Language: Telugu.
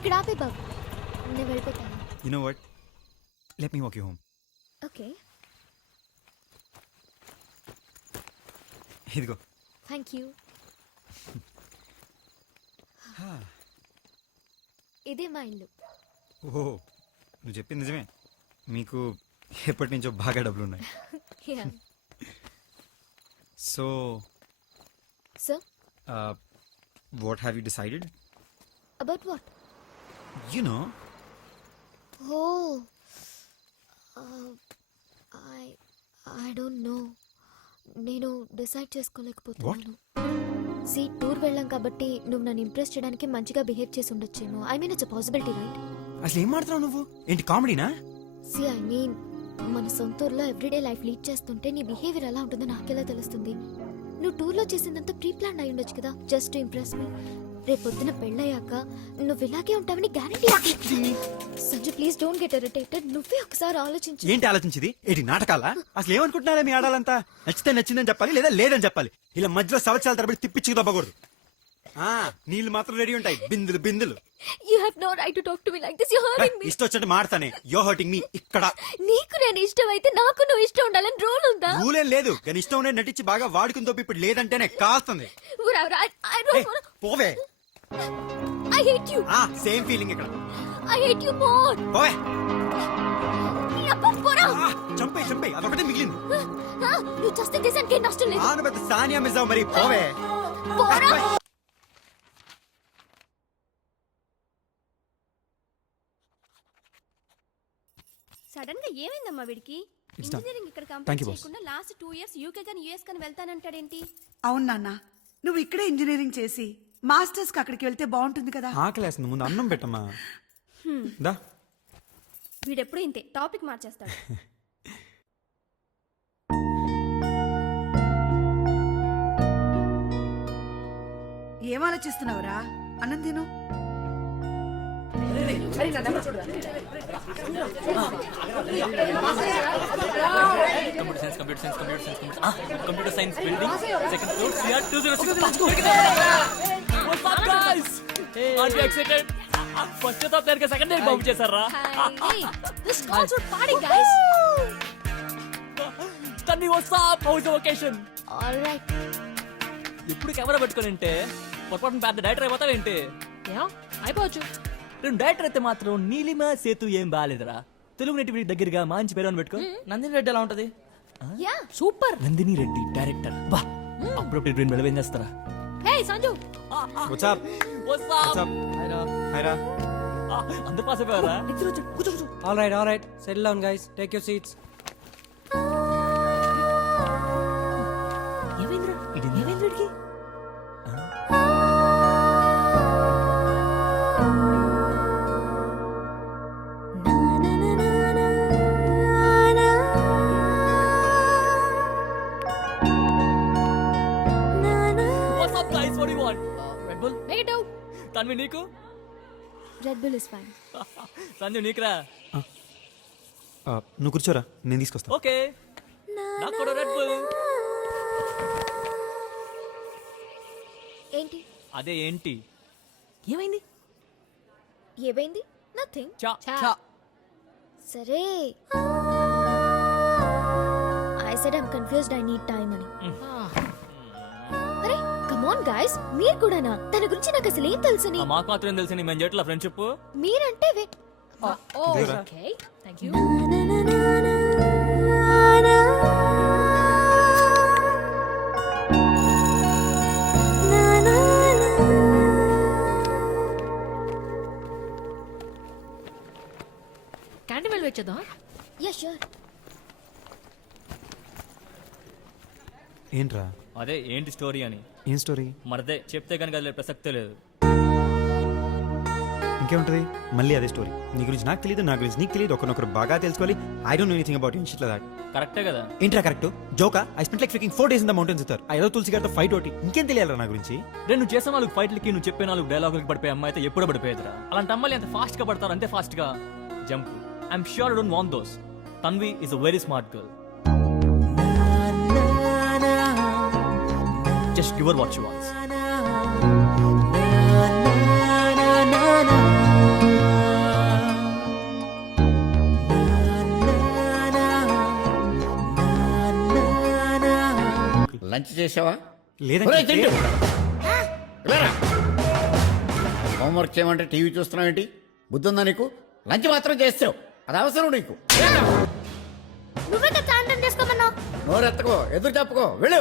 ఇక్కడ ఆపే బాబు, నేను వెళ్ళిపోతాను. You know what? Let me walk you home. Okay, ఇదిగో. Thank you. ఇదే మా ఇల్లు. ఓహో, నువ్వు చెప్పింది నిజమే. మీకు ఎప్పటి నుంచో బాగా డబ్బులు ఉన్నాయి. Yeah. So So, what have you decided? about what? You know. Oh, I don't know. నేను డిసైడ్ చేసుకోలేకపోతున్నాను. టూర్ వెళ్ళాం కాబట్టి నువ్వు నన్ను ఇంప్రెస్ చేయడానికి మంచిగా బిహేవ్ చేసి ఉండొచ్చేమో. I mean it's a possibility, right? అసలు ఏం మాట్లాడుతున్నావు నువ్వు? ఏంటి కామెడీనా? ఐ మీన్ మన సొంత ఊర్లో ఎవ్రీడే లైఫ్ లీడ్ చేస్తుంటే నీ బిహేవియర్ ఎలా ఉంటుందో నాకెలా తెలుస్తుంది? నువ్వు టూర్లో చేసిందంతా ప్రీ ప్లాన్ అయి ఉండొచ్చు కదా, జస్ట్ టు ఇంప్రెస్ మీ. రేపొద్దున పెళ్ళయ్యాక నువ్వు ఇలాగే ఉంటావని guarantee. Sanju, please don't get irritated. నువ్వే ఒకసారి ఆలోచించు. ఏంటి ఆలోచించింది? ఏంటి నాటకాలా? అసలు ఏమనుకుంటున్నారా మీ ఆడాలంతా? నచ్చితే నచ్చిందని చెప్పాలి, లేదా లేదని చెప్పాలి. ఇలా మధ్యలో సంవత్సరాల తరబడి తిప్పించుకు తప్పకూడదు. నీళ్ళు మాత్రం రెడీ ఉంటాయి, బిందులు బిందులు. You have no right to talk to me like this. You're hurting me. ఇష్టం వచ్చినట్టు మాడతానే. You're hurting me. ఇక్కడ నీకు నేను ఇష్టం అయితే నాకు నువ్వు ఇష్టం ఉండాలని రూల్ ఉందా? రూలేం లేదు, కానీ ఇష్టం ఉండే నటించి బాగా వాడుకుని తప్ప ఇప్పుడు లేదంటేనే కాస్తుంది. I don't wanna. పోవే. I hate you. Same feeling ఇక్కడ. I hate you more. పోవే. పోరా. చంపే చంపే, అదొకటే మిగిలింది. నువ్వు చేస్తే దేశానికి ఏం నష్టం లేదు. ఆను పెద్ద సానియా మిస్ అవ్వ మరి. పోవే. పోరా. సడన్ గా ఏమైందమ్మా వీడికి? It's done. ఇంజనీరింగ్ ఇక్కడ Thank కంప్లీట్ you, boss. చేయకుండా లాస్ట్ 2 years యూకే కానీ యుఎస్ కానీ వెళ్తానంటాడేంటి? అవును నాన్న, నువ్వు ఇక్కడే ఇంజనీరింగ్ చేసి మాస్టర్స్ కి అక్కడికి వెళ్తే బాగుంటుంది కదా. ఆకలేస్తుంది, ముందు అన్నం పెట్టమ్మా. దా. వీడెప్పుడు ఇంతే, టాపిక్ మార్చేస్తాడు. ఏం ఆలోచిస్తున్నావురా? అన్నం తిను. Computer science building, second floor, CR 206. What's up, guys? Aren't you excited? First top there second day bomb chesarra. Hey, this calls for party, guys. Tanvi, what's up? How is the vacation? All right. ఇప్పుడు కెమెరా పెట్టుకొని ఉంటే పొరపాటున పెద్ద డైరెక్టర్ అయిపోతావేంటి? అయిపోవచ్చు. నేను డైరెక్టర్ అయితే మాత్రం నీలిమ సేతు ఏం బాగాలేదురా. తెలుగు నేటివిటీ దగ్గరగా మంచి పేరు అని పెట్టుకో. నందిని రెడ్డి ఎలా ఉంటది? Yeah, super. Nandini Reddy director. బా, అప్పుడప్పుడు బ్రెయిన్ మెలవేం చేస్తారా? Hey Sanju. What's up? What's up? Hi ra. అందరూ పాస్ అయిపోయారా? కూర్చో. All right. Settle down, guys. Take your seats. ఏమైందిరా? ఏమైంది వీడికి? What's up, guys? What do you want? Red Bull? Negative. Tanvi నీకు? Red Bull is fine. Sanju నీకురా? నువ్వు కూర్చోరా, నేను తీసుకొస్తా. ఓకే, నాకు కూడా రెడ్ బుల్. ఏంటి? అదే ఏంటి? ఏమైంది? ఏమైంది? నథింగ్. చా. సరే. I said I'm confused. I need time అని. అరే కమ్ ఆన్ గైస్, మీరు కూడానా? తన గురించి నాకు అసలు ఏం తెలుసని? మాకు మాత్రం తెలుసు నీ మేము చేయట్లా ఫ్రెండ్షిప్. మీరంటే ఓకే, థ్యాంక్ యూ. క్యాంటీన్ వెళ్ళి వచ్చేద్దాం. Yeah sure. ఏంట్రా? అదే ఏంటి స్టోరీ అని. ఏం స్టోరీ? మరదే చెప్తే కనుక అది ప్రసక్తే లేదు. ఇంకేముంటది? మళ్ళీ అదే స్టోరీ. నీ గురించి నాకు తెలియదు, నా గురించి నీకు తెలియదు, ఒకరినొకరు బాగా తెలుసుకోవాలి. I don't know anything about you shit like that. కరెక్టే కదా? ఏంట్రా కరెక్ట్? జోకా? I spent like freaking 4 days in the mountains with her. ఆ ఏదో తులసి గారితో ఫైట్ ఒకటి, ఇంకేం తెలియాలరా నా గురించి? నువ్వు చేసే 4 ఫైట్లకి, నువ్వు చెప్పే 4 డైలాగులకి పడిపోయే అమ్మాయి అయితే ఎప్పుడో పడిపోయేదిరా. అలాంటి అమ్మాయిలు ఎంత ఫాస్ట్ గా పడతారు, అంతే ఫాస్ట్ గా jump. I'm sure I don't want those. Tanvi is a very smart girl. Just give her what she wants. Lunch చేసావా? లేదండి. ఒరేయ్, తింటూ. లేరా. హోంవర్క్ చేయమంటే టీవీ చూస్తున్నావు ఏంటి? బుద్ధుందా నీకు? లంచ్ మాత్రం చేస్తావు, అది అవసరం నీకు. నువ్వే కదా చేసుకోమన్నావు. నోరెత్తకో, ఎదురు చెప్పుకో, వెళ్ళు.